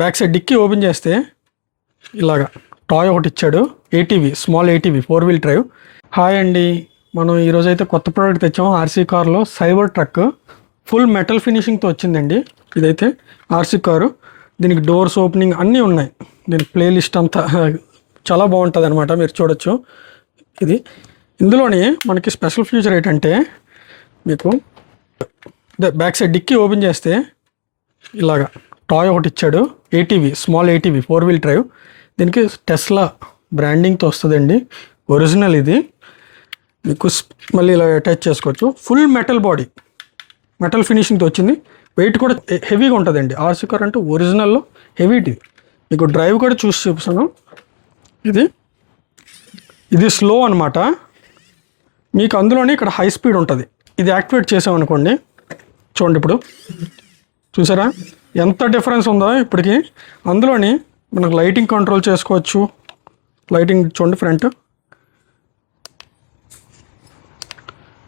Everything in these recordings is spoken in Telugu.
బ్యాక్ సైడ్ డిక్కీ ఓపెన్ చేస్తే ఇలాగా టాయ్ ఒకటి ఇచ్చాడు. ATV, small ATV 4-wheel drive. Hi అండి, మనం ఈరోజు అయితే కొత్త ప్రోడక్ట్ తెచ్చాము. ఆర్సీ కార్లో సైబర్ ట్రక్ ఫుల్ మెటల్ ఫినిషింగ్తో వచ్చిందండి. ఇదైతే ఆర్సీ కారు, దీనికి డోర్స్ ఓపెనింగ్ అన్నీ ఉన్నాయి. దీని ప్లేలిస్ట్ అంతా చాలా బాగుంటుంది అనమాట, మీరు చూడొచ్చు. ఇందులోనే మనకి స్పెషల్ ఫీచర్ ఏంటంటే, మీకు బ్యాక్ సైడ్ డిక్కీ ఓపెన్ చేస్తే ఇలాగా టాయ్ ఒకటి ఇచ్చాడు. ATV, small ATV 4-wheel drive. దీనికి టెస్లా బ్రాండింగ్తో వస్తుందండి, ఒరిజినల్. ఇది మీకు మళ్ళీ ఇలా అటాచ్ చేసుకోవచ్చు. ఫుల్ మెటల్ బాడీ, మెటల్ ఫినిషింగ్తో వచ్చింది. వెయిట్ కూడా హెవీగా ఉంటుందండి. ఆర్సీ కార్ అంటే ఒరిజినల్లో హెవీటీ. మీకు డ్రైవ్ కూడా చూసి చూపిస్తాను. ఇది స్లో అనమాట. మీకు అందులోనే ఇక్కడ హై స్పీడ్ ఉంటుంది. ఇది యాక్టివేట్ చేసామనుకోండి, చూడండి ఇప్పుడు చూసారా ఎంత డిఫరెన్స్ ఉందో ఇప్పటికి. అందులోని మనకు లైటింగ్ కంట్రోల్ చేసుకోవచ్చు. లైటింగ్ చూడండి, ఫ్రంట్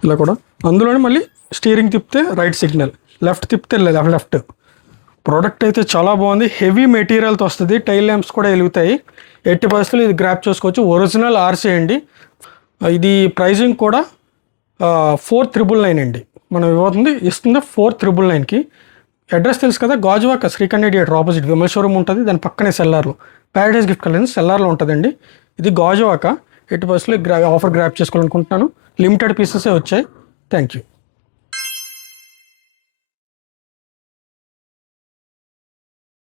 ఇలా కూడా. అందులోనే మళ్ళీ స్టీరింగ్ తిప్పితే రైట్ సిగ్నల్, లెఫ్ట్ తిప్పితే లెఫ్ట్. ప్రోడక్ట్ అయితే చాలా బాగుంది. హెవీ మెటీరియల్తో వస్తుంది. టైల్ ల్యాంప్స్ కూడా వెలుగుతాయి. 80% ఇది గ్రాప్ చేసుకోవచ్చు. ఒరిజినల్ ఆర్సీ అండి. ఇది ప్రైజింగ్ కూడా 4,999 అండి. మనం ఇస్తుంది 4,999కి. అడ్రస్ తెలుసు కదా, Gajuwaka Srikanya theatre opposite Vimal showroom ఉంటుంది. దాని పక్కనే సెల్లార్లో ప్యారడైజ్ గిఫ్ట్ కలెక్షన్ సెల్లార్లో ఉంటుందండి. ఇది గాజువాక. 80% ఆఫర్ గ్రాప్ చేసుకోవాలనుకుంటున్నాను. లిమిటెడ్ పీసెసే వచ్చాయి. Thank you.